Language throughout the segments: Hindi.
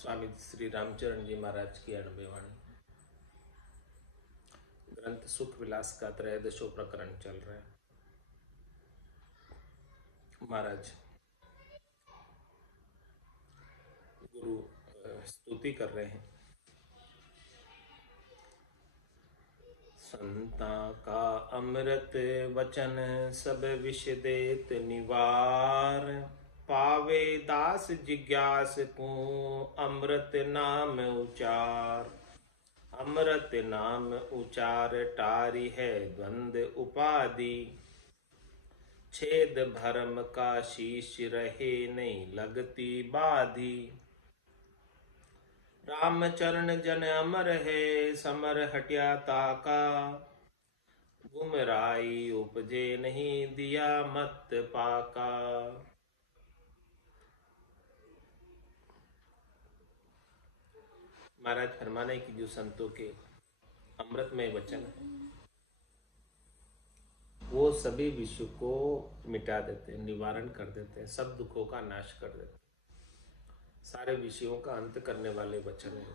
स्वामी श्री रामचरण जी महाराज की अणबे वाणी। ग्रंथ सुख विलास का त्रयोदशो प्रकरण चल रहा है। महाराज गुरु स्तुति कर रहे हैं। संता का अमृत वचन सब विष देत निवार, पावे दास जिज्ञास को अमृत नाम उचार। अमृत नाम उचार टारी है द्वंद उपाधि, छेद भरम का शीश रहे नहीं लगती बाधी। राम चरण जन अमर है समर हटिया ताका, गुमराई उपजे नहीं दिया मत पाका। महाराज फरमाने की जो संतों के अमृतमय वचन है वो सभी विषयों को मिटा देते हैं, निवारण कर देते हैं, सब दुखों का नाश कर देते हैं, सारे विषयों का अंत करने वाले वचन है।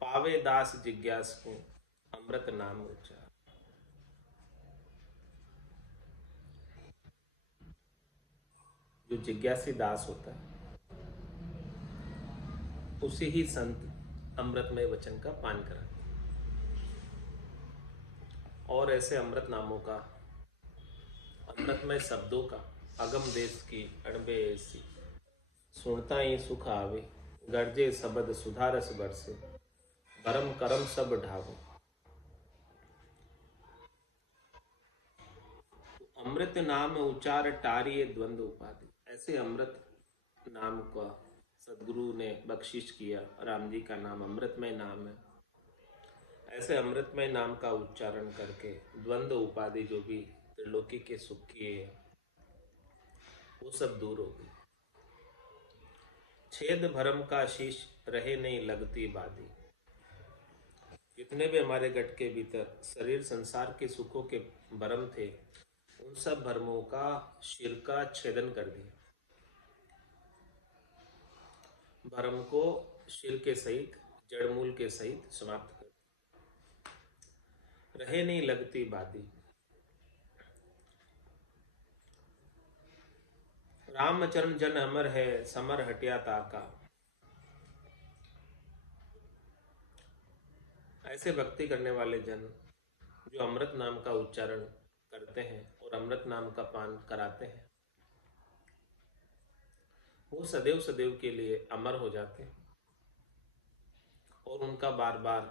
पावे दास जिज्ञास को अमृत नाम उच्चार। जो जिज्ञासी दास होता है उसी ही संत अमृतमय वचन का पान कराते हैं। और ऐसे अमृत नामों का, अमृतमय शब्दों का अगम देश की अणबे ऐसी, सुनता ही सुख आवे, गर्जे शब्द सुधारस बरसे, भरम करम सब ढावो। अमृत नाम उचार टारिये द्वंद्व उपाधि। ऐसे अमृत नाम का सदगुरु ने बख्शिश किया। राम जी का नाम अमृतमय नाम है। ऐसे अमृतमय नाम का उच्चारण करके द्वंद्व उपाधि जो भी त्रिलोकी के सुख किए वो सब दूर हो गई। छेद भरम का शीश रहे नहीं लगती बाधी। जितने भी हमारे गट के भीतर शरीर संसार के सुखों के भरम थे उन सब भरमों का शिर का छेदन कर दिया। भरम को शिर के सहित, जड़मूल के सहित समाप्त कर। रहे नहीं लगती बाधी। रामचरण जन अमर है समर हटिया ताका। ऐसे भक्ति करने वाले जन जो अमृत नाम का उच्चारण करते हैं और अमृत नाम का पान कराते हैं वो सदैव सदैव के लिए अमर हो जाते हैं और उनका बार बार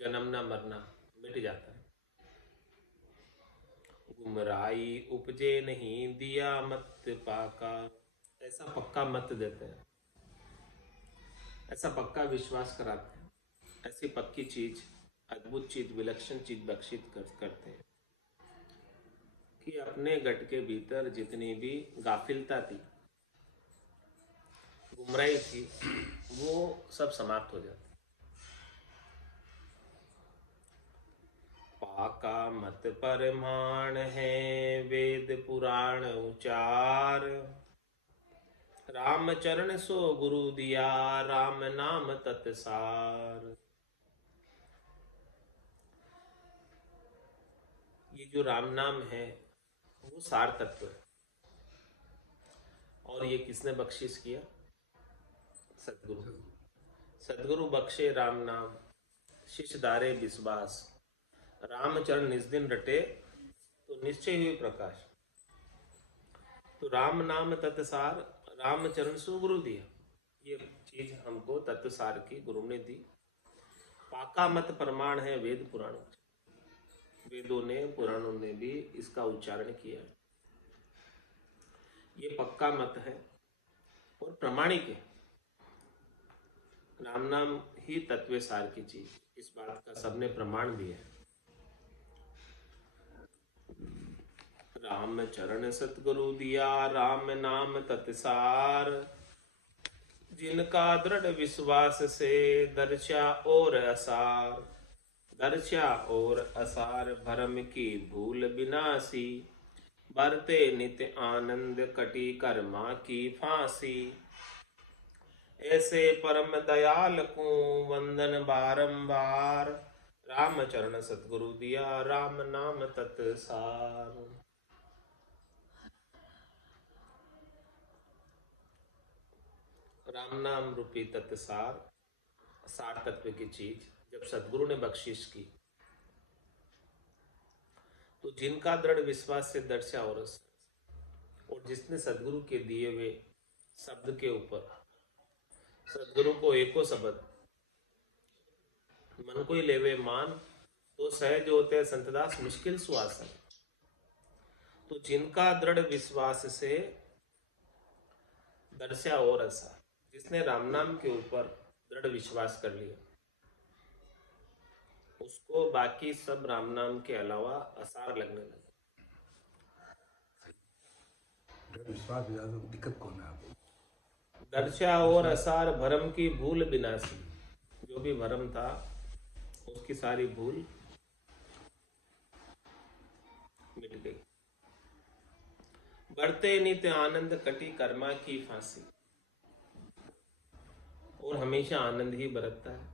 जन्मना मरना मिट जाता है। गुमराई उपजे नहीं दिया मत पाका। ऐसा पक्का मत देते हैं, ऐसा पक्का विश्वास कराते हैं, ऐसी पक्की चीज, अद्भुत चीज, विलक्षण चीज बख्शित करते हैं कि अपने गट के भीतर जितनी भी गाफिलता थी, गुमराही थी, वो सब समाप्त हो जाती। पाका मत परमाण है वेद पुराण उचार, राम चरण सो गुरु दिया राम नाम तत्सार। ये जो राम नाम है वो सार तत्व है और ये किसने बख्शिश किया? सदगुरु। सदगुरु बख्शे राम नाम, शिष्य दारे विश्वास, रामचरण निज दिन रटे तो निश्चय हुई प्रकाश। तो राम नाम तत्सार, रामचरण सु गुरु दिया, ये चीज हमको तत्सार की गुरु ने दी। पाका मत प्रमाण है वेद पुराण। वेदों ने, पुराणों ने भी इसका उच्चारण किया। ये पक्का मत है और प्रमाणिक है। राम नाम ही तत्व सार की चीज, इस बात का सबने प्रमाण दिया है। राम चरण सतगुरु दिया राम नाम तत्सार, जिनका दृढ़ विश्वास से दर्शा और असार। दर्शा और असार भरम की भूल विनाशी, बरते नित्य आनंद कटी कर्मा की फांसी। ऐसे परम दयाल को वंदन बारंबार। राम चरण सतगुरु दिया राम नाम तत्सार। राम नाम रूपी तत्सार, सार तत्व की चीज जब सतगुरु ने बख्शिश की, तो जिनका दृढ़ विश्वास से दर्शा और जिसने सदगुरु के दिए हुए शब्द के ऊपर सदगुरु को एको शब्द मन को ही लेवे मान, तो सहज होते संतदास मुश्किल सुआसन। तो जिनका दृढ़ विश्वास से दर्शा और ऐसा, जिसने राम नाम के ऊपर दृढ़ विश्वास कर लिया, उसको बाकी सब राम नाम के अलावा आसार लगने लगे। विश्वास हो जाए तो दिक्कत कौन है आपको? दर्शा और असार भरम की भूल बिनासी। जो भी भरम था उसकी सारी भूल मिट गई। बढ़ते नित्य आनंद कटी कर्मा की फांसी। और हमेशा आनंद ही बरतता है।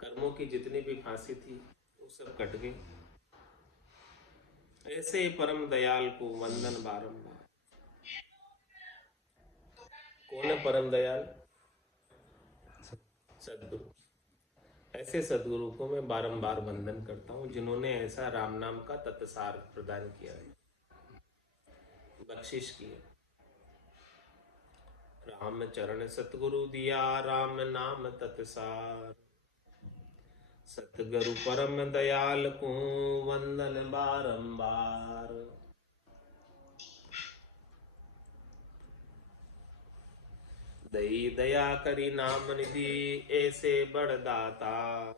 कर्मों की जितनी भी फांसी थी वो सब कट गई। ऐसे परम दयाल को वंदन बारंबार। कौन है परम दयाल? सदगुरु। ऐसे सदगुरु को मैं बारंबार वंदन करता हूँ, जिन्होंने ऐसा राम नाम का तत्सार प्रदान किया है, बख्शिश की है। राम चरण सतगुरु दिया राम नाम तत्सार। सतगुरु परम दयाल को वंदन बारंबार। दई दया करी नाम निधि ऐसे बड़ दातार।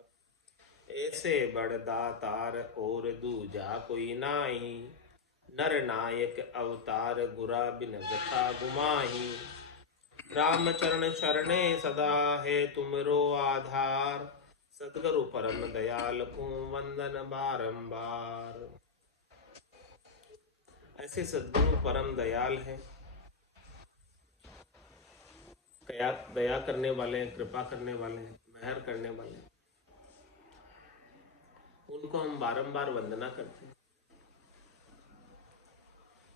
ऐसे बड़ दातार और दूजा कोई नाई। नर नायक अवतार गुरा बिन व्यथा गुमाही। राम चरण शरणे सदा है तुमरो आधार। सतगुरु परम दयाल को वंदन बारंबार। ऐसे सदगुरु परम दयाल हैं, दया करने वाले हैं, कृपा करने वाले हैं, मेहर करने वाले हैं। उनको हम बारंबार वंदना करते हैं।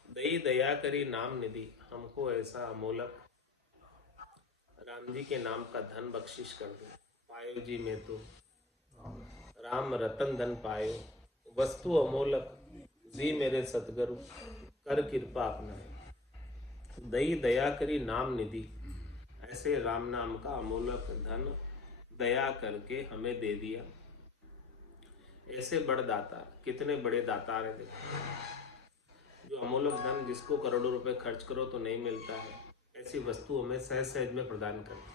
दई दया करी नाम निधि, हमको ऐसा अमोलक राम जी के नाम का धन बख्शिश कर दो। पायो जी में तो राम रतन धन पायो। वस्तु अमोलक जी मेरे सतगुरु कर कृपा अपना। दई दया करी नाम निधि, ऐसे राम नाम का अमोलक धन दया करके हमें दे दिया। ऐसे बड़ दातार, कितने बड़े दातार है देखो। जो अमोलक धन जिसको करोड़ों रुपए खर्च करो तो नहीं मिलता है, ऐसी वस्तु हमें सहज सहज में प्रदान करती।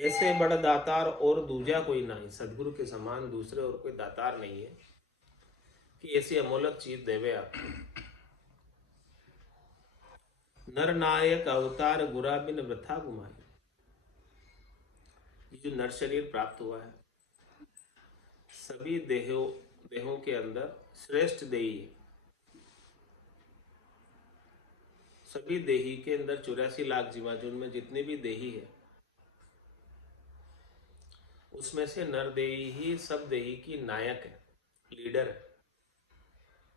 ऐसे बड़ दातार और दूजा कोई नहीं। सदगुरु के समान दूसरे और कोई दातार नहीं है कि ऐसी अमोलक चीज देवे आपको। नर नायक अवतार गुरा बिन वृथा गुमाई। ये जो नर शरीर प्राप्त हुआ है, सभी देहों के अंदर श्रेष्ठ देही है। सभी देही के अंदर 84 लाख जीवाजून में जितने भी देही है, उसमें से नर देही ही सब देही की नायक है, लीडर है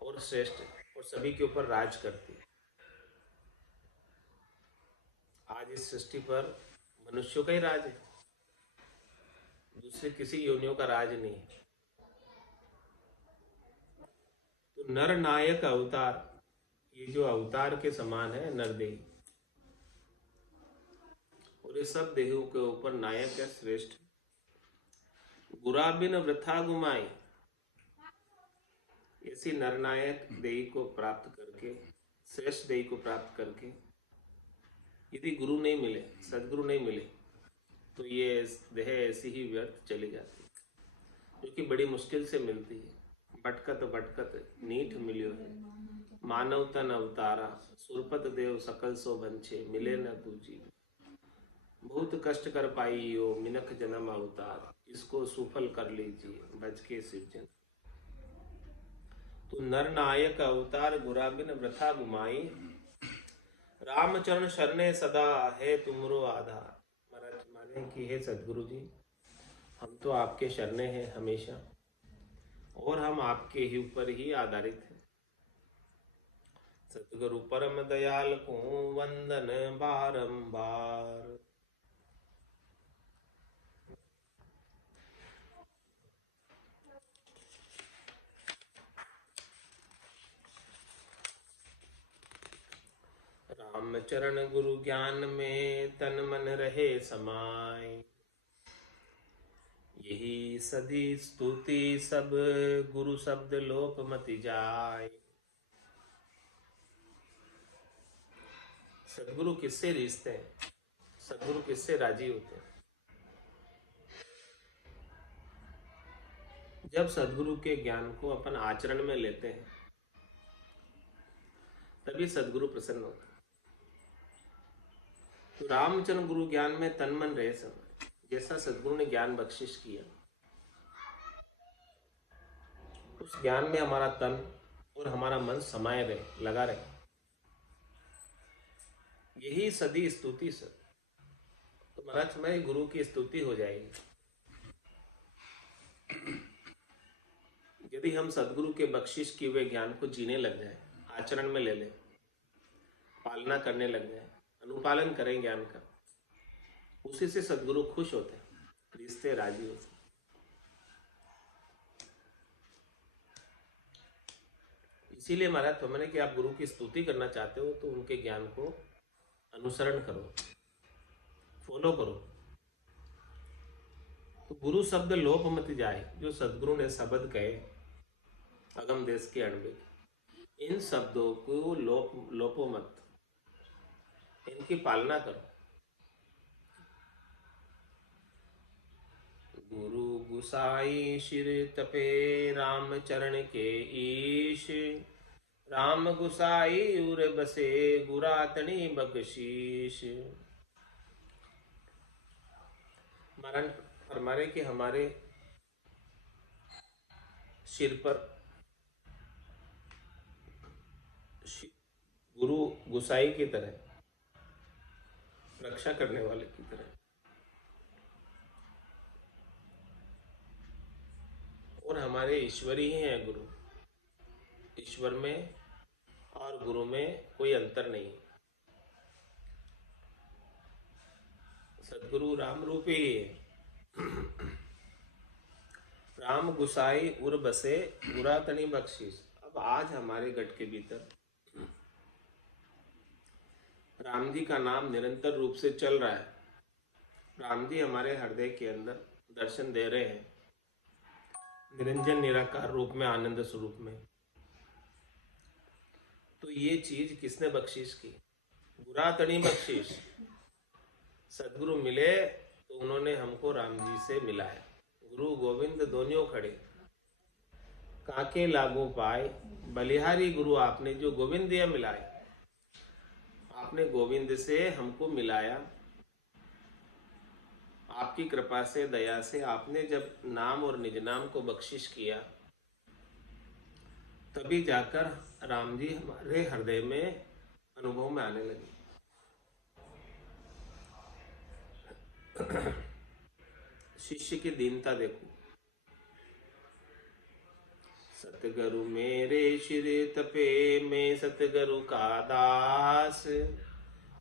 और श्रेष्ठ है, और सभी के ऊपर राज करती है। आज इस सृष्टि पर मनुष्यों का ही राज है, दूसरे किसी योनियों का राज नहीं है। तो नर नायक अवतार, ये जो अवतार के समान है नरदेही, और ये सब देहों के ऊपर नायक है, श्रेष्ठ। गुरा बिन वृथा गुमाई। ऐसी नरनायक देही को प्राप्त करके, श्रेष्ठ देही को प्राप्त करके, यदि गुरु नहीं मिले, सदगुरु नहीं मिले, तो ये देह ऐसी ही व्यर्थ चली जाती है, जो कि बड़ी मुश्किल से मिलती है। भटकत भटकत नीठ मिलियो है, मानव तन अवतारा। सुरपत देव सकल सो बंछे, मिले न दूजी। बहुत कष्ट कर पाई हो मिनख जन्म अवतार। इसको सुफल कर लीजिए बच के शिवजन। तो नर नायक अवतार गुरा बिन वृथा गुमाई। रामचरण शरणे सदा है तुमरो आधार। महाराज माने कि हे सदगुरु जी, हम तो आपके शरणे हैं हमेशा, और हम आपके ही ऊपर ही आधारित हैं। सतगुरु परम दयाल को वंदन बारंबार। रामचरण गुरु ज्ञान में तन मन रहे समाय। यही सदी स्तुति सब गुरु शब्द लोप मति जाय। सदगुरु किससे रिश्ते हैं? सदगुरु किससे राजी होते हैं? जब सदगुरु के ज्ञान को अपन आचरण में लेते हैं, तभी सदगुरु प्रसन्न होते हैं। तो रामचरण गुरु ज्ञान में तन मन रहे समय, जैसा सदगुरु ने ज्ञान बख्शिश किया, उस ज्ञान में हमारा तन और हमारा मन समाये रहे, लगा रहे, यही सदी स्तुति सद। तो महाराज में गुरु की स्तुति हो जाएगी यदि हम सदगुरु के बख्शिश किए हुए ज्ञान को जीने लग जाए, आचरण में ले लें, पालना करने लग जाए, अनुपालन करें ज्ञान का। उसी से सदगुरु खुश होते हैं, रिश्ते राजी होते हैं। इसीलिए महाराज तो मैंने कि आप गुरु की स्तुति करना चाहते हो तो उनके ज्ञान को अनुसरण करो, फॉलो करो। तो गुरु शब्द लोप मत जाए, जो सदगुरु ने शब्द कहे अगम देश के अणबे, इन शब्दों को लोपो मत, इनकी पालना करो। गुरु गुसाई शिर तपे राम चरण के ईश। राम गुसाई उर बसे गुरातनी बख्शीश। महाराज फरमारे कि हमारे सिर पर गुरु गुसाई की तरह, रक्षा करने वाले की तरह, और हमारे ईश्वर ही हैं गुरु। ईश्वर में और गुरु में कोई अंतर नहीं। सदगुरु राम रूपी है। राम गुसाई उर बसे गुरातनी बख्शीश। अब आज हमारे गढ़ के भीतर राम जी का नाम निरंतर रूप से चल रहा है। राम जी हमारे हृदय के अंदर दर्शन दे रहे हैं, निरंजन निराकार रूप में, आनंद स्वरूप में। तो ये चीज किसने बख्शिश की? गुरातनी बख्शिश। सदगुरु मिले तो उन्होंने हमको राम जी से मिलाया। गुरु गोविंद दोनों खड़े, काके लागू पाए बलिहारी गुरु आपने, जो गोविंद दिया मिलाया। आपने गोविंद से हमको मिलाया, आपकी कृपा से, दया से आपने जब नाम और निज नाम को बख्शिश किया, तभी जाकर राम जी हमारे हृदय में अनुभव में आने लगे। शिष्य की दीनता देखो। सतगुरु मेरे शिर तपे, मैं सतगुरु का दास।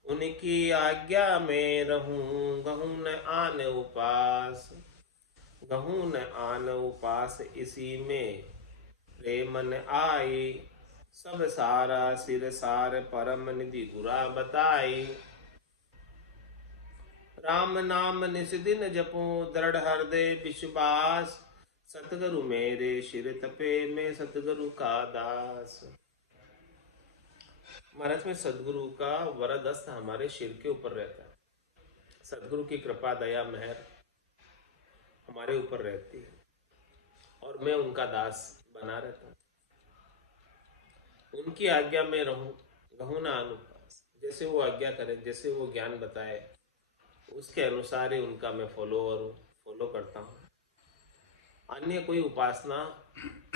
उनकी आज्ञा में रहूं, गहूं न आन उपास। गहूं न आन उपास, इसी में प्रेमन आई। सब सारा सिर सार, परम निधि गुरा बताई। राम नाम निस दिन जपो, दृढ़ हृदय विश्वास। सतगुरु मेरे शिर तपे, मैं सतगुरु का दास। महाराज में सदगुरु का वरद हस्त हमारे सिर के ऊपर रहता है। सदगुरु की कृपा, दया, मेहर हमारे ऊपर रहती है, और मैं उनका दास बना रहता हूँ। उनकी आज्ञा में रहूं, गहूं ना अनुपास। जैसे वो आज्ञा करें, जैसे वो ज्ञान बताए, उसके अनुसार ही उनका मैं फॉलो करता हूँ। अन्य कोई उपासना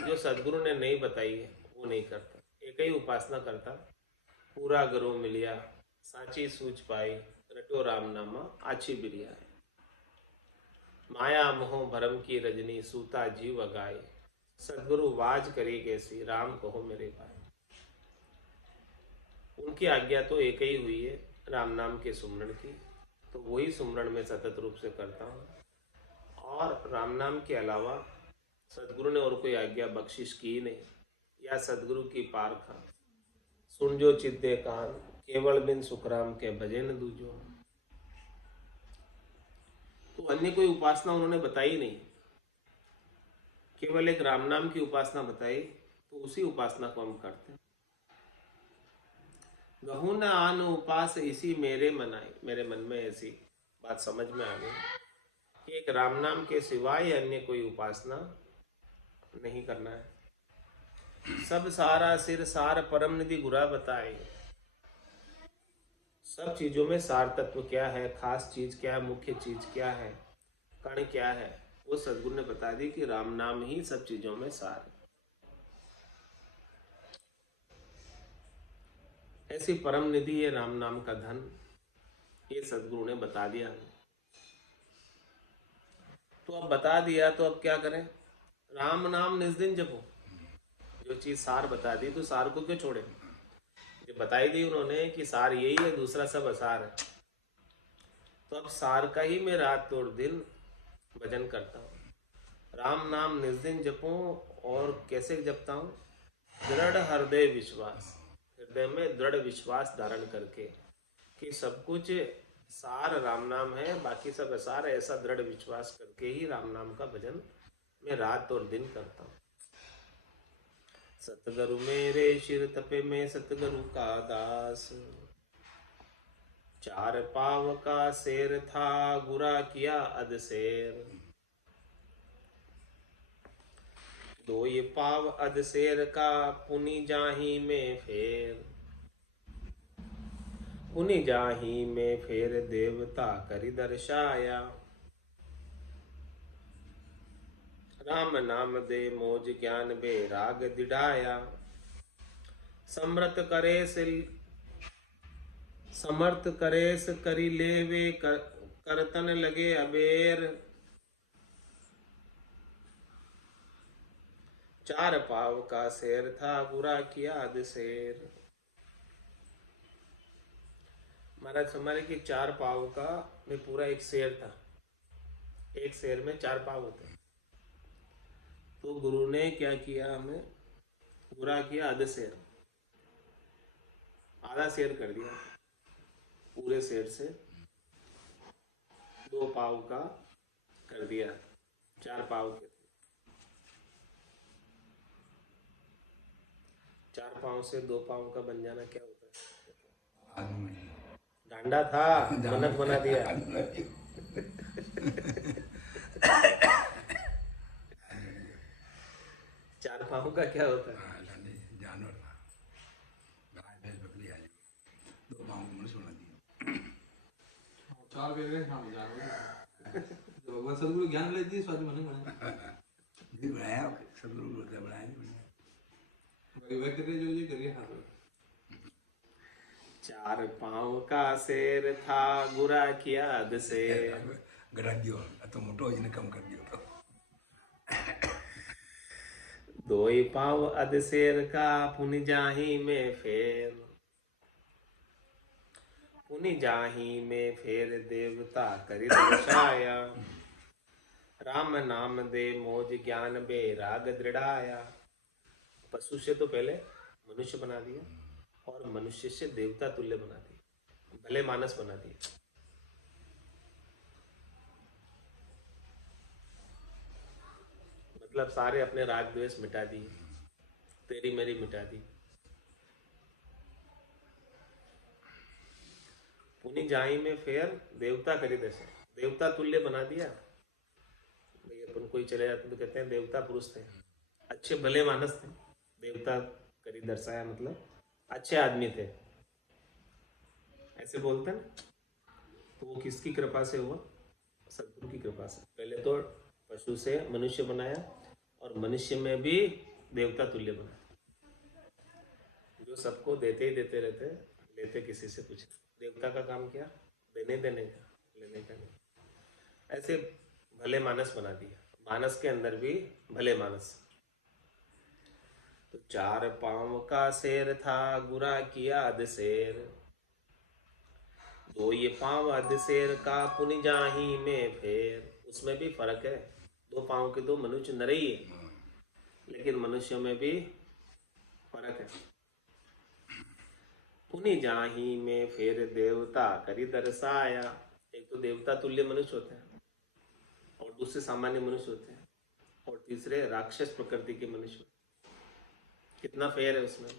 जो सदगुरु ने नहीं बताई है वो नहीं करता। एक ही उपासना करता, पूरा गुरु मिलिया, साची सूझ पाई रटो राम नामा आछी बिरिया है। माया मोह भरम की रजनी सूता जीव अगाए, सदगुरु वाज करी कैसी राम कहो मेरे भाई। उनकी आज्ञा तो एक ही हुई है राम नाम के सुमरण की, तो वही सुमरण में सतत रूप से करता हूँ। और राम नाम के अलावा सदगुरु ने और कोई आज्ञा बख्शिश की नहीं, या सदगुरु की पारखा सुन जो चित्ते कान, केवल बिन सुखराम के भजे न दूजो। तो अन्य कोई उपासना उन्होंने बताई नहीं, केवल एक राम नाम की उपासना बताई, तो उसी उपासना को हम करते हैं। गहू न आन उपास इसी मेरे मन आई, मेरे मन में ऐसी बात समझ में आ गई कि एक राम नाम के सिवाय अन्य कोई उपासना नहीं करना है। सब सारा सिर सार परम निधि गुरा बताए, सब चीजों में सार तत्व क्या है, खास चीज क्या है, मुख्य चीज क्या है, कण क्या है, वो सदगुरु ने बता दी कि राम नाम ही सब चीजों में सार है। ऐसी परम निधि है राम नाम का धन, ये सदगुरु ने बता दिया। तो अब बता दिया तो अब क्या करें? राम नाम निज दिन जपो। जो चीज सार बता दी तो सार को क्यों छोड़े? जो बताई दी उन्होंने कि सार यही है, दूसरा सब असार है, तो अब सार का ही मैं रात और दिन भजन करता हूँ। राम नाम निज दिन जपूं, और कैसे जपता हूँ? दृढ़ हृदय विश्वास, हृदय में दृढ़ विश्वास धारण करके कि सब कुछ सार राम नाम है, बाकी सब असार है, ऐसा दृढ़ विश्वास करके ही राम नाम का भजन मैं रात और दिन करता हूँ। सतगुरु मेरे शिर तपे में सतगुरु का दास, चार पाव का शेर था गुरा किया अध शेर। दो ये पाव अध शेर का पुनि जाही में फेर, पुनि जाही में फेर देवता करि दर्शाया। राम नाम दे मोज ज्ञान बेराग दिढ़ाया, समर्थ करेस समर्थ करेस करी लेवे करतन लगे अबेर। चार पाव का शेर था बुरा किया अध शेर। महाराज हमारे कि चार पाव का में पूरा एक शेर था, एक शेर में चार पाव होते हैं, तो गुरु ने क्या किया, हमें बुरा किया अध शेर, आधा शेर कर दिया, पूरे शेर से दो पाव का कर दिया, चार पाव के। चार पाव से दो पाव का बन जाना क्या होता है? डांडा था, मनक बना दिया। चार पाव का क्या होता है? जानवर था, गाय भैंस बकरी आई, दो पाँव को मनुष्य बना दिया। चार वेगळे ठाम जानवर भगवान सदगुरु ज्ञान लेती स्वाद मन बनाया जी बनाया सदगुरु बोलते बनाया नहीं बनाया। व्यक्त करे जो ये करिए हाथ। चार पांव का शेर था गुरा किया अध शेर। गड़ा दियो तो मोटो इसने कम कर दियो तो। दो ही पाव अध शेर का पुनि जाही में फेर, पुनि जाही में फेर देवता करि दर्शाया। राम नाम दे मोज ज्ञान बेराग दृढ़ाया। पशु से तो पहले मनुष्य बना दिया, और मनुष्य से देवता तुल्य बना दिया, भले मानस बना दिया। मतलब सारे अपने राग द्वेष मिटा दिए, तेरी मेरी मिटा दी। पुनि जाई में फेर देवता करी दर्शन, देवता तुल्य बना दिया। भाई अपन कोई चले जाते तो कहते हैं देवता पुरुष थे, अच्छे भले मानस थे, देवता करी दर्शाया मतलब अच्छे आदमी थे, ऐसे बोलते हैं। तो वो किसकी कृपा से हुआ? सदगुरु की कृपा से। पहले तो पशु से मनुष्य बनाया, और मनुष्य में भी देवता तुल्य बनाया, जो सबको देते ही देते रहते, लेते किसी से कुछ। देवता का काम क्या? देने देने का, लेने का नहीं। ऐसे भले मानस बना दिया, मानस के अंदर भी भले मानस। तो 4 पांव का शेर था, गुरा किया अध शेर। 2 ये पांव अध शेर का, पुनि जाही में फेर। उसमें भी फर्क है। 2 पांव के तो मनुष्य नर ही है, लेकिन मनुष्यों में भी फर्क है। पुनि जाही में फेर, देवता करी दर्शाया। एक तो देवता तुल्य मनुष्य होते हैं, और दूसरे सामान्य मनुष्य होते हैं, और तीसरे राक्षस प्रकृति के मनुष्य। कितना फेर है उसमें।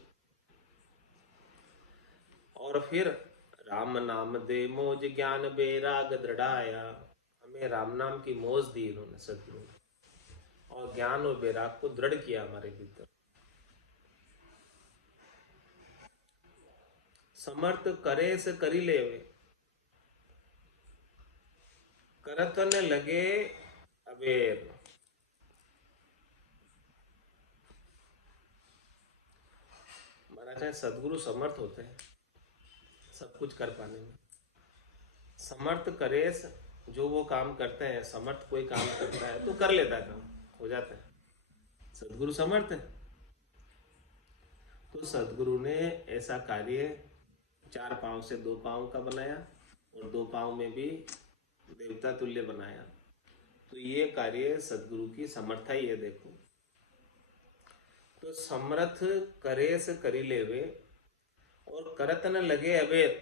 और फिर राम नाम दे मोज, ज्ञान बेराग दृढ़ाया। हमें राम नाम की मोज दी इन्होंने, सदगुरु ने, और ज्ञान और बेराग को दृढ़ किया हमारे भीतर। समर्थ करे से करी लेवे, करतन लगे अबेर। महाराज है सदगुरु समर्थ होते हैं सब कुछ कर पाने में। समर्थ करे, जो वो काम करते हैं, समर्थ कोई काम करता है तो कर लेता है, काम हो जाता है। सदगुरु समर्थ है, तो सदगुरु ने ऐसा कार्य 4 पांव से 2 पांव का बनाया, और 2 पांव में भी देवता तुल्य बनाया। तो ये कार्य सदगुरु की समर्था ही है। देखो, तो समर्थ करे से करी लेवे, और करत न लगे अबेर।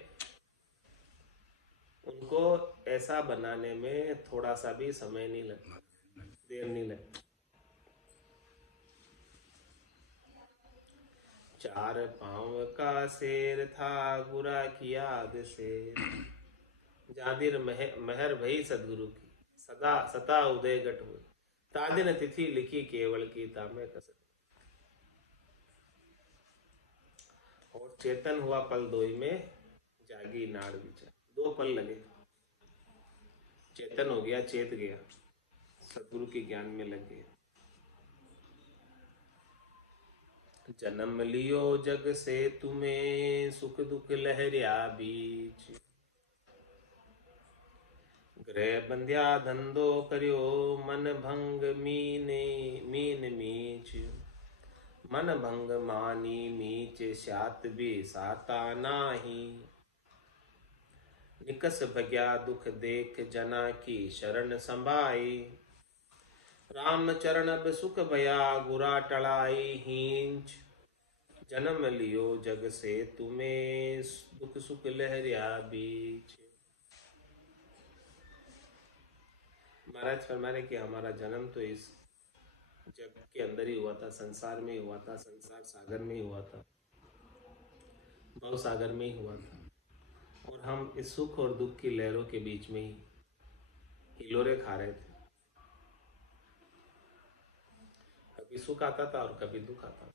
उनको ऐसा बनाने में थोड़ा सा भी समय नहीं लगता, देर नहीं लगती। 4 पांव का शेर था, गुरा किया अध शेर। जादिर महर भई सदगुरु की, सदा सता उदय घट हुए। तादिन तिथि लिखी केवल की, तामे कसर। और चेतन हुआ पल दोई में, जागी नाड़ विचार। 2 पल लगे, चेतन हो गया, चेत गया, सदगुरु के ज्ञान में लग गया। जन्म लियो जग से तुम्हें, सुख दुख लहरिया बीच। गृह बंध्या धंधो करियो, मन भंग मीन मीच। मन भंग मानी मीच, सात भी साता नाही। निकस भग्या दुख देख, जना की शरण संभाई। राम चरण अब सुख भया, गुरा टलाई हींच। जन्म लियो जग से तुम्हें, दुख सुख लहरिया बीच। महाराज फरमा रहे कि हमारा जन्म तो इस जग के अंदर ही हुआ था, संसार में ही हुआ था, संसार सागर में ही हुआ था, भव सागर में ही हुआ था। और हम इस सुख और दुख की लहरों के बीच में ही हिलोरे खा रहे थे। कभी सुख आता था और कभी दुख आता था।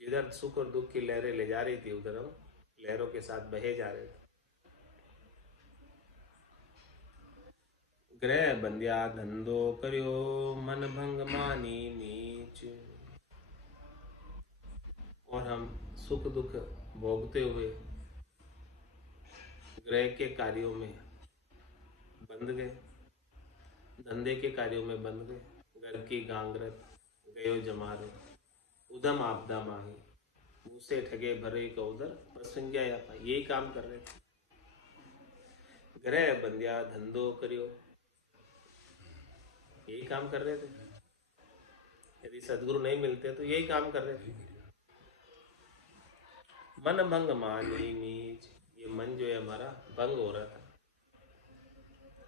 जिधर सुख और दुख की लहरें ले जा रही थी, उधर हम लहरों के साथ बहे जा रहे थे। ग्रह बंध्या धंधो करियो, मन भंग मानी मीच। और हम सुख दुख भोगते हुए ग्रह के कार्यों में बंध गए, धंधे के कार्यों में बंध गए। घर की गांगरत गयो जमारो, उधम आपदा माही। मुँह ठगे भरे को उधर, प्रसंज्ञा या पाई। यही काम कर रहे थे। ग्रह बंध्या धंधो करियो, यही काम कर रहे थे। यदि सदगुरु नहीं मिलते तो यही काम कर रहे थे। मन भंग मानी नीच, ये मन जो है हमारा भंग हो रहा था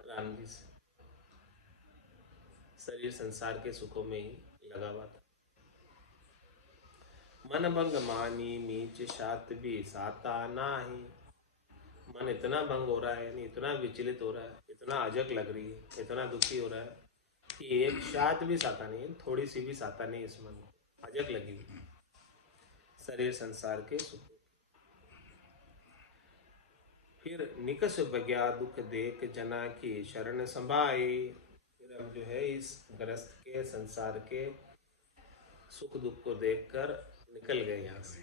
राम जी से। शरीर संसार के सुखों में ही लगा हुआ था। मन भंग मानी नीच, सात भी साता नाही। मन इतना भंग हो रहा है, यानी इतना विचलित हो रहा है, इतना अजक लग रही है, इतना दुखी हो रहा है कि एक शात भी साता नहीं है, थोड़ी सी भी साता नहीं इस मन को, अजक लगी हुई शरीर संसार के सुख। फिर निकस बग्या दुख देख, जना की शरण संभाई। फिर हम जो है इस ग्रस्त के संसार के सुख दुख को देखकर निकल गए यहाँ से।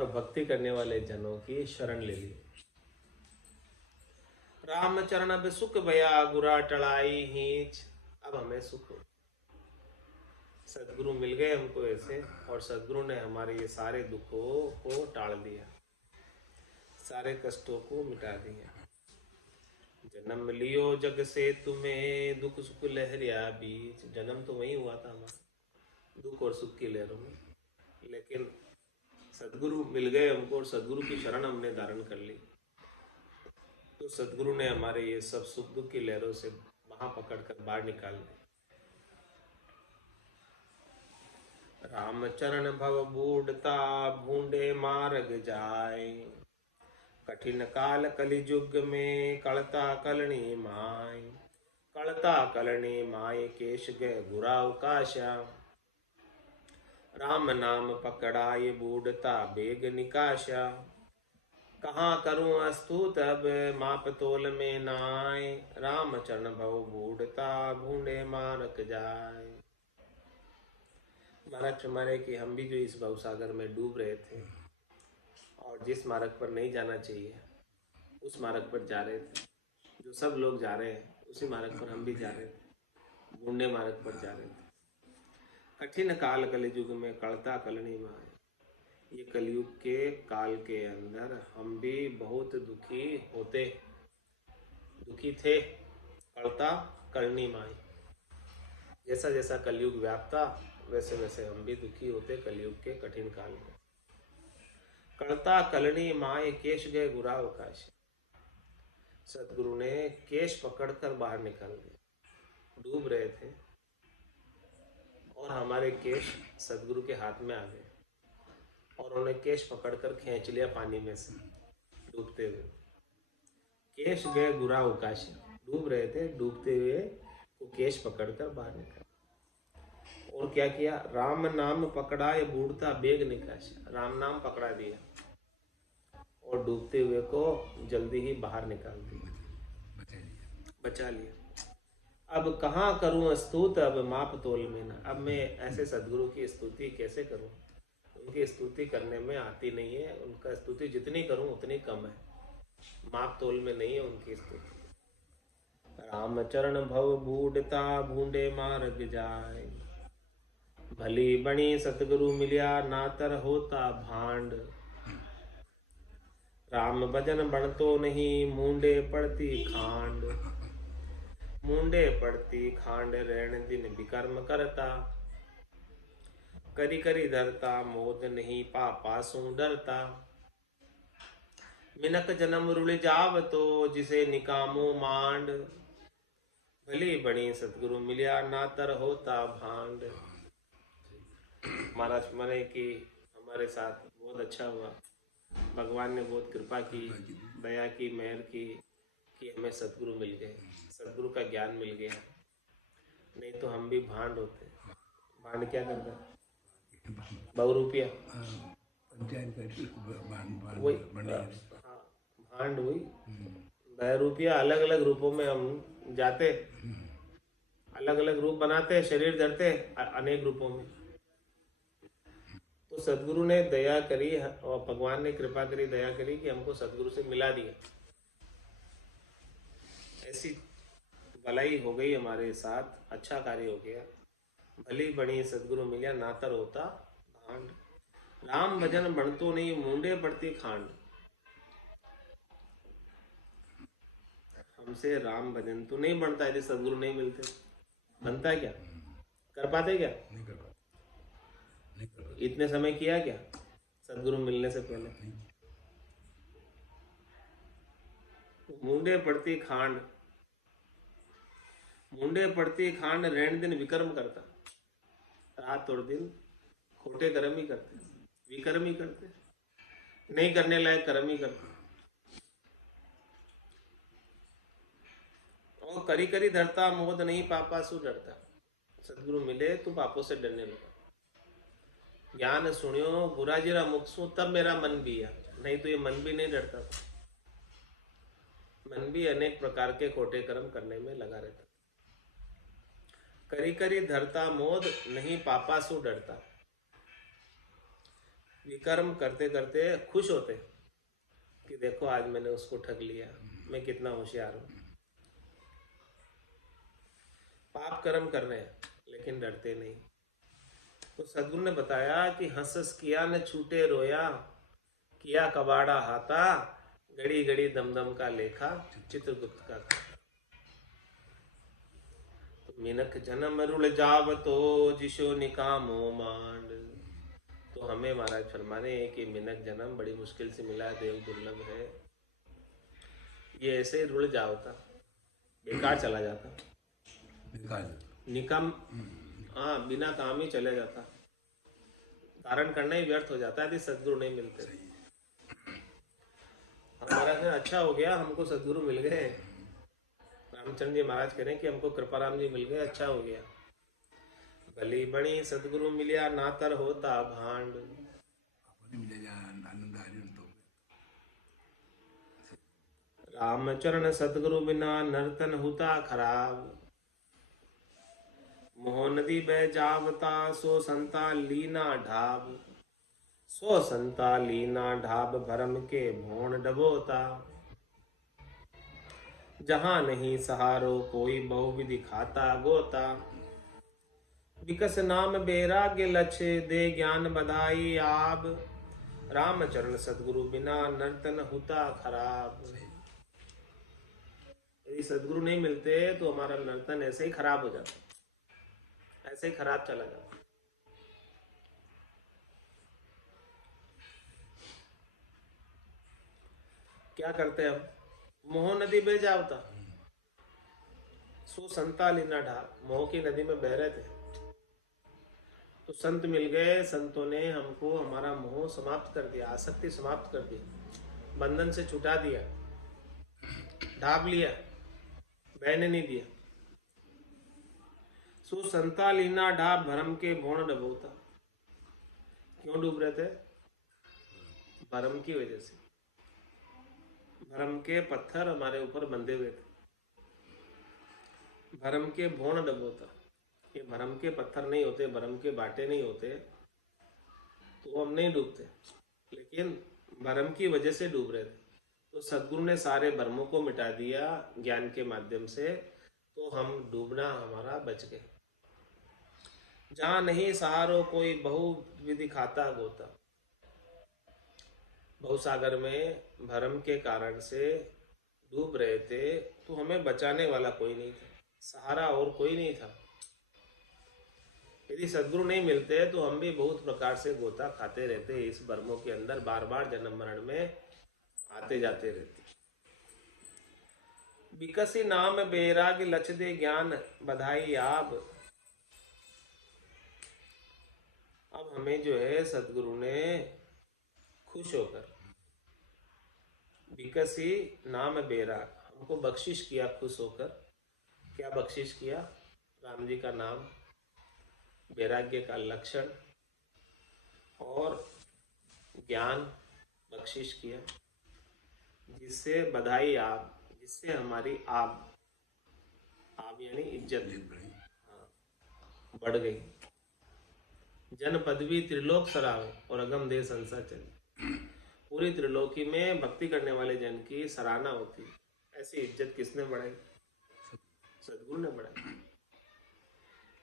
और भक्ति करने वाले जनों की शरण ले ली। रामचरण अब सुख भया गुरा टड़ाई हीच। अब हमें सुख हो, सदगुरु मिल गए हमको ऐसे, और सदगुरु ने हमारे ये सारे दुखों को टाल दिया, सारे कष्टों को मिटा दिया। जन्म लियो जग से तुम्हें दुख सुख लहरिया बीच। जन्म तो वही हुआ था हमारा, दुख और सुख की लहरों में, लेकिन सदगुरु मिल गए हमको और सदगुरु की शरण हमने धारण कर ली, तो सदगुरु ने हमारे ये सब सुख दुख की लहरों से वहां पकड़कर बाहर निकाल दिया। रामचरण भव बूढ़ता भूंडे मार्ग जाए। कठिन काल कलिजुग में कलता कलनी माय। कलता कलनी माय केश गए गुराव काशा। राम नाम पकड़ाए बूढ़ता बेग निकाशा। कहाँ करूं अस्तुत अब माप तोल में नाय। राम चरण भव बूढ़ता भूंडे मारक जाए। महाराज हमारे कि हम भी जो इस भवसागर में डूब रहे थे और जिस मार्ग पर नहीं जाना चाहिए उस मार्ग पर जा रहे थे, जो सब लोग जा रहे हैं उसी मार्ग पर हम भी जा रहे थे, बूढ़े मार्ग पर जा रहे थे। कठिन काल कलियुग में कलता कलनी माय। ये कलयुग के काल के अंदर हम भी बहुत दुखी थे। कलता कलनी माय, जैसा जैसा कलयुग व्यापता वैसे वैसे हम भी दुखी होते कलयुग के कठिन काल में। कलता कलनी माय केश गए गुराव काश। सदगुरु ने केश पकड़कर बाहर निकाल दिया। डूब रहे थे और हमारे केश सदगुरु के हाथ में आ गए और उन्हें केश पकड़कर खींच लिया पानी में से डूबते हुए। केश गए गुराव काश, डूब रहे थे, डूबते हुए वो केश पकड़कर बाहर निकाल। और क्या किया, राम नाम पकड़ाए बूढ़ता बेग निकाशा। राम नाम पकड़ा दिया और डूबते हुए को जल्दी ही बाहर निकाल दिया, बचा लिया। अब कहाँ करूं स्तुत अब माप तोल में ना। अब मैं ऐसे सदगुरु की स्तुति कैसे करूं, उनकी स्तुति करने में आती नहीं है। उनका स्तुति जितनी करूं उतनी कम है, माप तोल में नहीं है उनकी स्तुति। रामचरण भव बूढ़ता भूंडे मार्ग जाए। भली बणी सतगुरु मिलिया नातर होता भांड। राम भजन बनतो नहीं मूंडे पड़ती खांड। मूंडे पड़ती खांड रहन दिन विकर्म करता। करी करी धरता मोद नहीं पापा सु डरता। मिनक जन्म रुल जाव तो जिसे निकामो मांड। भली बणी सतगुरु मिलिया नातर होता भांड। महाराज मने कि हमारे साथ बहुत अच्छा हुआ, भगवान ने बहुत कृपा की, दया की, मेहर की कि हमें सतगुरु मिल गए, सतगुरु का ज्ञान मिल गया। नहीं तो हम भी भांड होते। भांड क्या करता, बहुरूपिया वही, हाँ भांड हुई। बहुरूपिया अलग अलग रूपों में हम जाते, अलग अलग रूप बनाते, शरीर धरते अनेक रूपों में। तो सदगुरु ने दया करी और भगवान ने कृपा करी, दया करी कि हमको सदगुरु से मिला दिया। ऐसी भलाई हो गई हमारे साथ, अच्छा कार्य हो गया। भली बड़ी सदगुरु मिलिया नातर होता भांड। राम भजन बनतो नहीं मूंडे पड़ती खांड। हमसे राम भजन तो नहीं बनता यदि सदगुरु नहीं मिलते। बनता है क्या, कर पाते क्या, नहीं कर पाते। इतने समय किया क्या सदगुरु मिलने से पहले। मूंडे पड़ती खांड, मूंडे पड़ती खांड रहन दिन विकर्म करता। रात और दिन खोटे कर्म ही करते, विकर्म ही करते, नहीं करने लायक कर्म ही करते। और करी करी धरता मोद नहीं पापा सु डरता। सदगुरु मिले तो पापों से डरने लगा। ज्ञान सुनियो बुरा जिरा मुख सु तब मेरा मन भी है, नहीं तो ये मन भी नहीं डरता था। मन भी अनेक प्रकार के खोटे कर्म करने में लगा रहता। करी करी धरता मोद नहीं पापा सु डरता। विकर्म करते करते खुश होते कि देखो आज मैंने उसको ठग लिया, मैं कितना होशियार हूं। पाप कर्म कर रहे हैं लेकिन डरते नहीं। तो सदगुरु ने बताया कि हंस हंस किया न छूटे रोया, किया कबाड़ा हाथा, घड़ी घड़ी दमदम का लेखा, चित्रगुप्त का खाता। तो मिनक जन्म रुल जावतो, जिशो निकामो मांड। तो हमें महाराज फरमा रहे हैं कि मिनक जन्म बड़ी मुश्किल से मिला, देव दुर्लभ है। ये ऐसे ही रुल जावता, बेकार चला जाता, निकाल निकम, हाँ बिना काम ही चले जाता, धारण करना ही व्यर्थ हो जाता है यदि सदगुरु नहीं मिलते। हमारा कहना अच्छा हो गया हमको सदगुरु मिल गए। रामचंद्र जी महाराज कह रहे हैं कि हमको कृपाराम जी मिल गए, अच्छा हो गया। भली बणी सदगुरु मिलिया, नातर होता भांड। अपने मिले जा आनंद आ रही तो रामचरण सतगुरु बिना नर्तन होता खराब। मोह नदी बह जावता, सो संता लीना ढाब। सो संता लीना ढाब, भरम के भोण डबोता। जहां नहीं सहारो कोई, बहुविधि खाता गोता। विकस नाम बैराग्य लक्ष्य, दे ज्ञान बधाई आब। रामचरण सतगुरु बिना नर्तन होता खराब। यदि सदगुरु नहीं मिलते तो हमारा नर्तन ऐसे ही खराब हो जाता, ऐसे ही खराब चला जाता। क्या करते हम, मोह नदी बह जावता, सो संता लीना ढाब। मोह की नदी में बह रहे थे तो संत मिल गए, संतों ने हमको हमारा मोह समाप्त कर दिया, आसक्ति समाप्त कर दी, बंधन से छुटा दिया, ढाब लिया, बहने नहीं दिया। सो संता लीना ढाब, भरम के भोण डबोता। क्यों डूब रहे थे, भरम की वजह से। भरम के पत्थर हमारे ऊपर बंधे हुए थे, भरम के भोण डबोता। ये भरम के पत्थर नहीं होते, भरम के बाटे नहीं होते तो हम नहीं डूबते, लेकिन भरम की वजह से डूब रहे थे। तो सदगुरु ने सारे भरमों को मिटा दिया ज्ञान के माध्यम से, तो हम डूबना हमारा बच गए। जहां नहीं सहारो कोई, बहु विधि खाता गोता। बहुसागर में भरम के कारण से डूब रहे थे तो हमें बचाने वाला कोई नहीं था, सहारा और कोई नहीं था। यदि सदगुरु नहीं मिलते तो हम भी बहुत प्रकार से गोता खाते रहते, इस भरमों के अंदर बार बार जन्म मरण में आते जाते रहते। विकसी नाम बैराग, लक्ष्य दे ज्ञान बधाई आब। अब हमें जो है सदगुरु ने खुश होकर, विकसी नाम बैराग, हमको बख्शिश किया खुश होकर। क्या बख्शिश किया, राम जी का नाम, वैराग्य का लक्षण और ज्ञान बख्शिश किया, जिससे बधाई आप, जिससे हमारी आप यानी इज्जत बढ़ गई। जन पदवी त्रिलोक सरावे, और अगम देह संसार चले। पूरी त्रिलोकी में भक्ति करने वाले जन की सराहना होती। ऐसी इज्जत किसने बढ़ाई, सदगुरु ने बढ़ाई।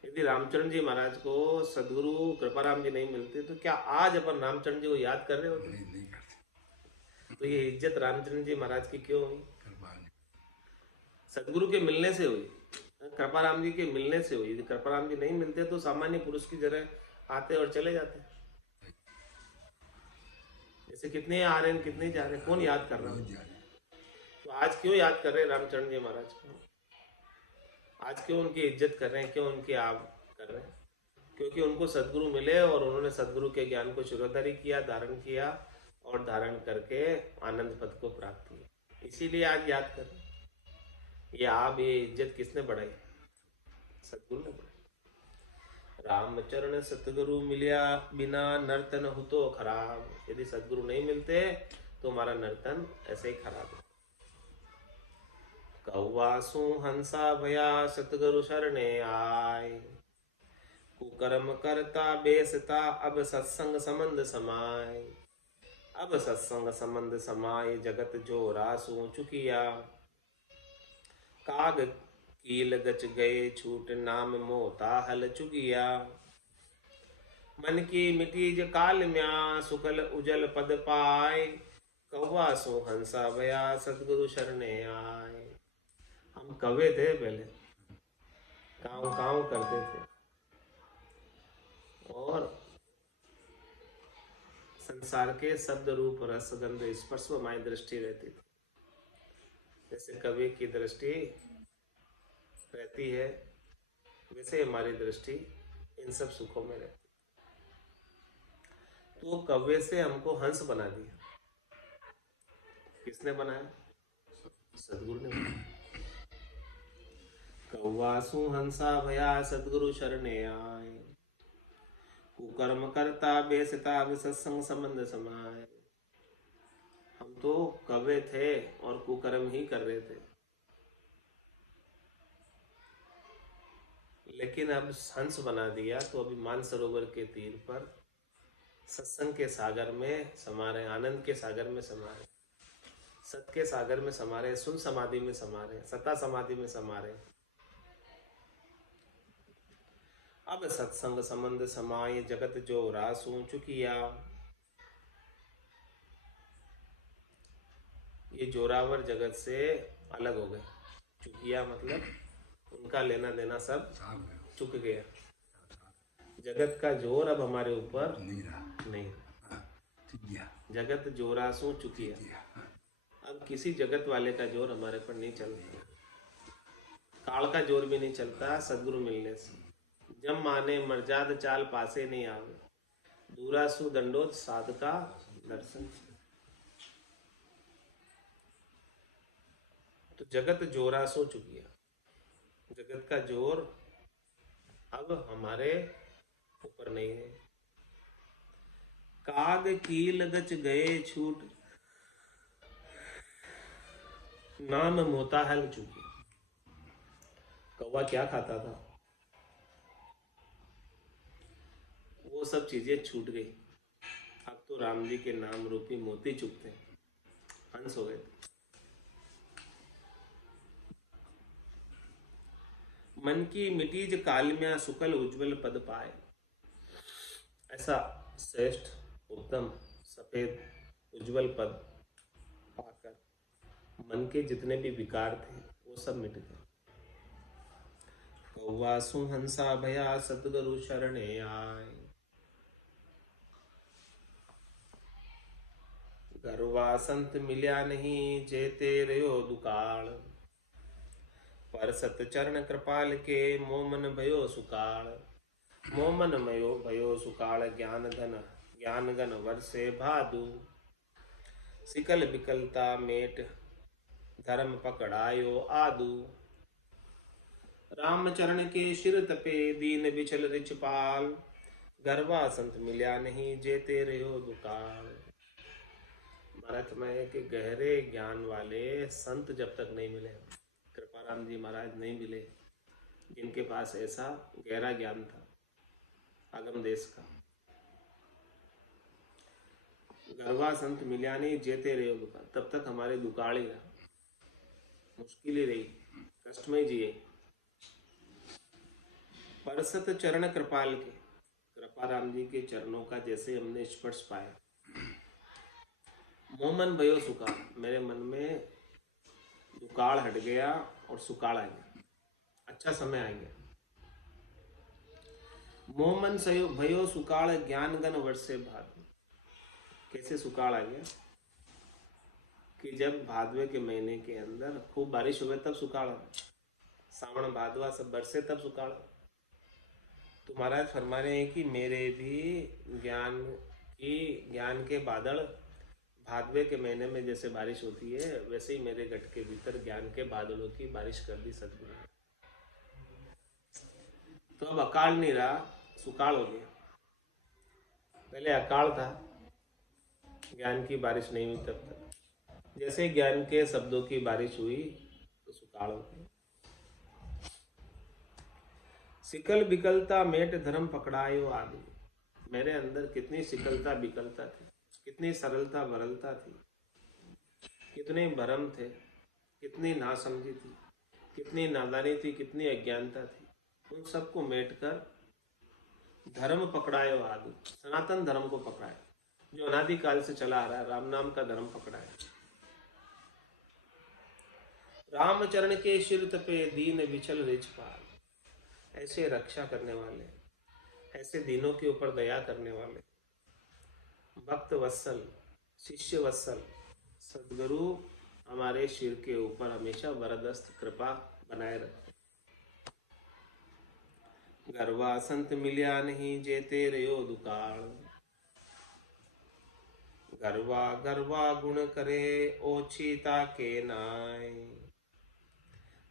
यदि रामचरण जी महाराज को सदगुरु कृपाराम जी नहीं मिलते तो क्या आज अपन रामचरण जी को याद कर रहे होते? नहीं करते। तो ये इज्जत रामचरण जी महाराज की क्यों हुई? कृपा सदगुरु के मिलने से हुई, कृपाराम जी के मिलने से हुई। यदि कृपाराम जी नहीं मिलते तो सामान्य पुरुष की जगह आते और चले जाते। जैसे कितने आ रहे हैं कितने जा रहे हैं, कौन याद कर रहा है? तो आज क्यों याद कर रहे हैं रामचरण जी महाराज को? आज क्यों उनकी इज्जत कर रहे हैं, क्यों उनकी आब कर रहे हैं? क्योंकि उनको सदगुरु मिले और उन्होंने सदगुरु के ज्ञान को शिरोधारी किया, धारण किया और धारण करके आनंद पद को प्राप्त किया। इसीलिए आज याद कर रहे हैं। ये आब, ये इज्जत किसने बढ़ाई? सदगुरु ने बढ़ाई। रामचरण सतगुरु मिलिया, बिना नर्तन हो तो खराब। यदि सदगुरु नहीं मिलते तो हमारा नर्तन ऐसे ही खराब है। कौवासु हंसा भया, सतगुरु शरणे आय। कुकर्म करता बेसता अब सत्संग संबंध समाय। अब सत्संग संबंध समाय जगत जो रासू चुकिया। काग कील गच गए छूट नाम मोता हल चुकिया। मन की मिटीज काल म्या सुकल उजल पद पाए। कौवा सो हंसा भया सतगुरु शरणे आए। हम कवे थे पहले, काव काव करते थे और संसार के शब्द रूप रस गंध स्पर्श में हमारी दृष्टि रहती थी। जैसे कवि की दृष्टि रहती है वैसे हमारी दृष्टि इन सब सुखों में रहती। तो कव्य से हमको हंस बना दिया। किसने बनाया? सदगुरु ने बनाया। कौवा सु हंसा भया सदगुरु शरणे आए। कुकर्म करता बेसता सत्संग संबंध समाए। हम तो कव्य थे और कुकर्म ही कर रहे थे, लेकिन अब हंस बना दिया तो अभी मानसरोवर के तीर पर सत्संग के सागर में समा रहे, आनंद के सागर में समा रहे, सत के सागर में समा रहे, सुन समाधि में समा रहे, सता समाधि में समा रहे। अब सत्संग संबंध समाये जगत जो रासू चुकिया। ये जोरावर जगत से अलग हो गए। चुकिया मतलब उनका लेना देना सब चुक गया। जगत का जोर अब हमारे ऊपर नहीं रहा। नहीं। जगत जोरासू चुकिया। अब किसी जगत वाले का जोर हमारे पर नहीं चलता। काल का जोर भी नहीं चलता सदगुरु मिलने से। जब माने मर्जाद चाल पासे नहीं आवे। दूरासु दंडोत साधका दर्शन। तो जगत जोरासो चुकिया। जगत का जोर अब हमारे ऊपर नहीं है। काग कील गच गए छूट नाम मोता हल चुकी। कौवा क्या खाता था? वो सब चीजें छूट गई। अब तो राम जी के नाम रूपी मोती चुकते हैं। हंस हो गए। मन की मिटीज कालम्या सुकल उज्जवल पद पाए। ऐसा श्रेष्ठ उत्तम सफेद उज्जवल पद पाकर मन के जितने भी विकार थे वो सब मिट गए। कौवा सु हंसा भया सतगुरु शरणे आए। गरवा संत मिल्या नहीं जेते रहो दुकाल। पर सत चरण कृपाल के मोमन भयो सुकाल। मोमन मयो भयो सुकाल ज्ञान गन वर्षे भादु। सिकल बिकलता मेट धर्म पकड़ायो आदु। राम चरण के शिर तपे दीन बिचल रिचपाल। गरवा संत मिल्या नहीं जेते रहो दुकाल। महाराज में है कि गहरे ज्ञान वाले संत जब तक नहीं मिले, कृपाराम जी महाराज नहीं मिले जिनके पास ऐसा गहरा ज्ञान था आगम देश का। गरवा संत मिल्या नहीं जेते रहे दुकाल। तब तक हमारे दुकाल ही रहा, मुश्किल ही रही, कष्ट में जिए। परसत चरण कृपाल के, कृपाराम जी के चरणों का जैसे हमने स्पर्श पाया। मोमन भयो सुकाल, मेरे मन में दुकाल हट गया और सुकाल आ गया, अच्छा समय आ गया। मोमन सयो भयो सुकाल ज्ञान गन वर्षे भादु। कैसे सुकाल आ गया कि जब भादवे के महीने के अंदर खूब बारिश हुए तब सुकाल आ। सावन भादवा सब बरसे तब सुकाल। तो महाराज फरमा रहे हैं कि मेरे भी ज्ञान के बादल भादवे के महीने में जैसे बारिश होती है वैसे ही मेरे गट के भीतर ज्ञान के बादलों की बारिश कर दी सदगुरु ने। तो अब अकाल नहीं रहा, सुकाल हो गया। पहले अकाल था, ज्ञान की बारिश नहीं हुई तब तक। जैसे ज्ञान के शब्दों की बारिश हुई तो सुकाल हो गई। सिकल बिकलता मेट धर्म पकड़ायो आदि। मेरे अंदर कितनी सिकलता बिकलता थी, कितनी सरलता बरलता थी, कितने भरम थे, कितनी नासमझी थी, कितनी नादानी थी, कितनी अज्ञानता थी। उन सबको मेट कर धर्म पकड़ायो आदि, सनातन धर्म को पकड़ाए, जो अनादिकाल से चला आ रहा है, राम नाम का धर्म पकड़ाए। रामचरण के शिर पे दीन विचल रिछपाल। ऐसे रक्षा करने वाले, ऐसे दीनों के ऊपर दया करने वाले, भक्त वत्सल, शिष्य वत्सल सदगुरु हमारे शिर के ऊपर हमेशा वरदस्त कृपा बनाए रखे। गरवा संत मिलिया नहीं जे तेरे यो दुकाल। गरवा गरवा गुण करे ओछीता के नाय।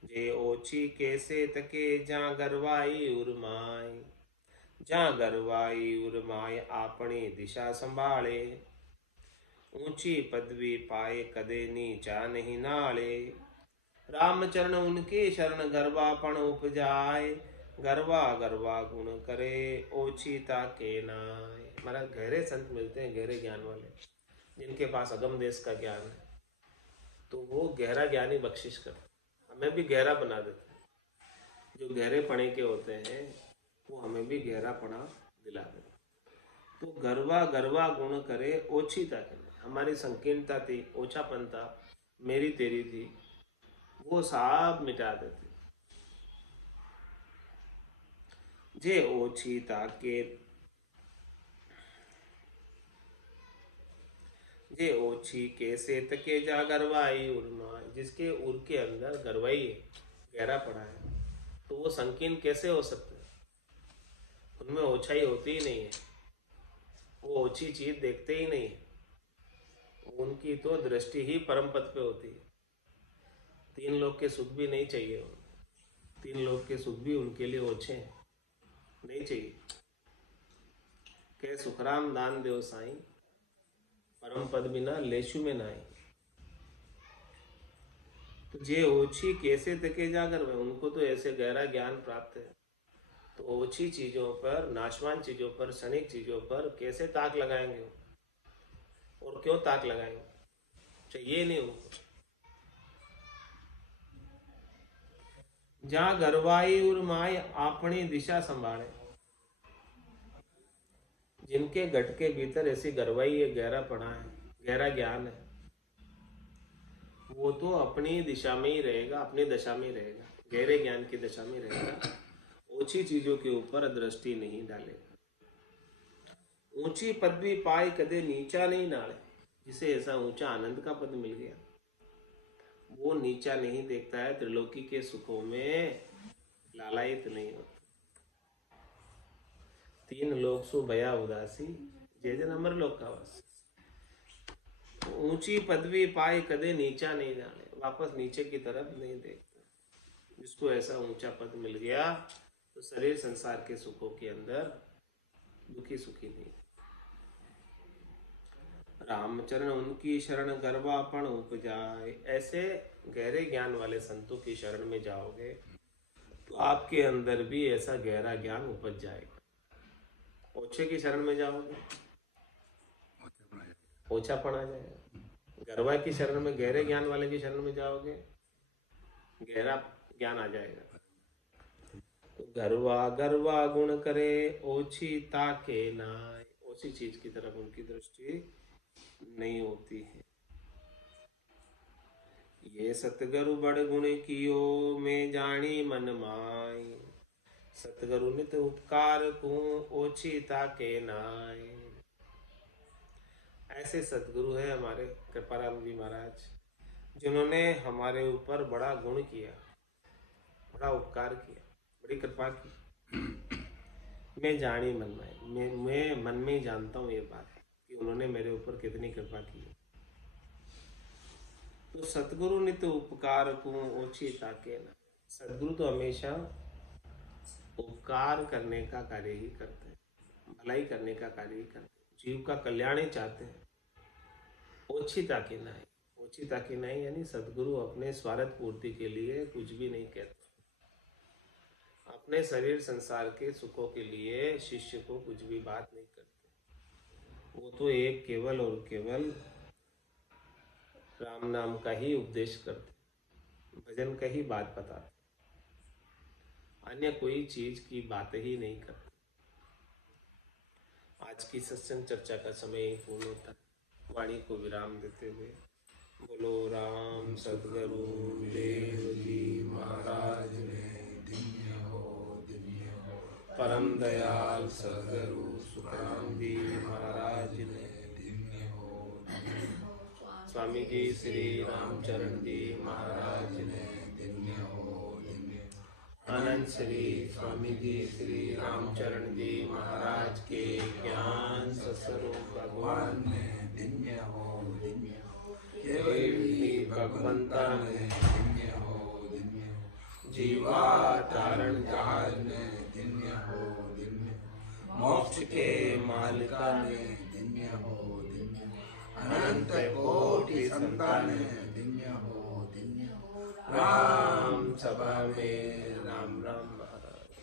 जे ओछी कैसे तके जा गरवाई उर्माय। जा गरवाई उर्माय अपनी दिशा संभाले। ऊंची पदवी पाए कदे नीचा नहीं नाले। रामचरण उनके शरण गरवापन उपजाए। गरवा गरवा गुण करे ओछीता के नाय। हमारा गहरे संत मिलते हैं, गहरे ज्ञान वाले, जिनके पास अगम देश का ज्ञान है, तो वो गहरा ज्ञानी बख्शिश करते, हमें भी गहरा बना देते हैं। जो गहरे पणे के होते हैं वो हमें भी गहरा पणा दिला देते। तो गरवा गरवा गुण करे ओछीता के नाय। हमारी संकीर्णता थी, ओछापन था, मेरी तेरी थी, वो सब मिटा देते। जे ओछीता के जे ओछी कैसे तके जा गरवाई उर्मा। जिसके उर के अंदर गरवाई है, गहरा पड़ा है, तो वो संकीर्ण कैसे हो सकते हैं? उनमें ओछाई होती ही नहीं है, वो ओछी चीज देखते ही नहीं है। उनकी तो दृष्टि ही परम पद पे होती है। तीन लोग के सुख भी नहीं चाहिए उनको। तीन लोग के सुख भी उनके लिए ओछे हैं, नहीं चाहिए। के सुखराम दान देव साईं, परम पद बिना लेशु में नाई। तो जे ओछी कैसे तके जाकर में, उनको तो ऐसे गहरा ज्ञान प्राप्त है, तो ओछी चीजों पर, नाशवान चीजों पर, क्षणिक चीजों पर कैसे ताक लगाएंगे और क्यों ताक लगाएंगे? चाहिए नहीं उनको। जहां गरवाई उर्माई अपनी दिशा संभाले। जिनके घट के भीतर ऐसी गरवाई है, गहरा पड़ा है, गहरा ज्ञान है, वो तो अपनी दिशा में ही रहेगा, अपनी दशा में ही रहेगा, गहरे ज्ञान की दशा में रहेगा। ऊंची चीजों के ऊपर दृष्टि नहीं डालेगा। ऊंची पदवी पाए कदे नीचा नहीं डाले। जिसे ऐसा ऊंचा आनंद का पद मिल गया, वो नीचा नहीं देखता है, त्रिलोकी के सुखों में लालायित नहीं होता। तीन लोक सु भया उदासी, जय जन अमर लोक का वास। ऊंची पदवी पाए कदे नीचा नहीं डाले, वापस नीचे की तरफ नहीं देखता। जिसको ऐसा ऊंचा पद मिल गया, तो शरीर संसार के सुखों के अंदर दुखी सुखी नहीं। रामचरण उनकी शरण गर्वापण उपजाए। ऐसे गहरे ज्ञान वाले संतों की शरण में जाओगे तो आपके अंदर भी ऐसा गहरा ज्ञान उपज जाएगा। ओछे की शरण में जाओगे, ओछापन आ जाएगा। गरवा की शरण में, गहरे ज्ञान वाले की शरण में जाओगे, गहरा ज्ञान आ जाएगा। तो गरवा गरवा गुण करे ओछी ताके नाय। ओछी चीज की तरफ उनकी दृष्टि नहीं होती है। ये सतगुरु बड़ गुण कियो मैं जानी मन माय। सतगुरु नित उपकार को ओछी ताके नाय। ऐसे सतगुरु है हमारे कृपाराम जी महाराज, जिन्होंने हमारे ऊपर बड़ा गुण किया, बड़ा उपकार किया, बड़ी कृपा की। मैं जानी मन में, मैं मन में ही जानता हूँ ये बात कि उन्होंने मेरे ऊपर कितनी कृपा की है। तो सतगुरु नित उपकार को ओछी ताके ना। सतगुरु तो हमेशा उपकार करने का कार्य ही करते हैं, भलाई करने का कार्य ही करते हैं, जीव का कल्याण ही चाहते हैं। ओछी ताके ना, ओछी ताके नहीं यानी सतगुरु अपने स्वार्थ पूर्ति के लिए कुछ भी नहीं कहते। आप अपने शरीर संसार के सुखों के लिए शिष्य को कुछ भी बात नहीं करते। वो तो एक केवल और केवल राम नाम का ही उपदेश करते, भजन का ही बात बताते, अन्य कोई चीज की बात ही नहीं करते। आज की सत्संग चर्चा का समय पूर्ण होता है। वाणी को विराम देते हुए बोलो राम सद्गुरु देव जी महाराज ने, परम दयाल सद्गुरु सुखराम जी महाराज ने, स्वामी जी श्री रामचरण जी महाराज ने, आनंद श्री स्वामी जी श्री रामचरण जी महाराज के ज्ञान स्वरूप भगवान ने, भगवंता ने, जीवावतारण जहाज ने, मोक्ष के मालिका ने, अनंत कोटि संतान राम सभा में राम राम।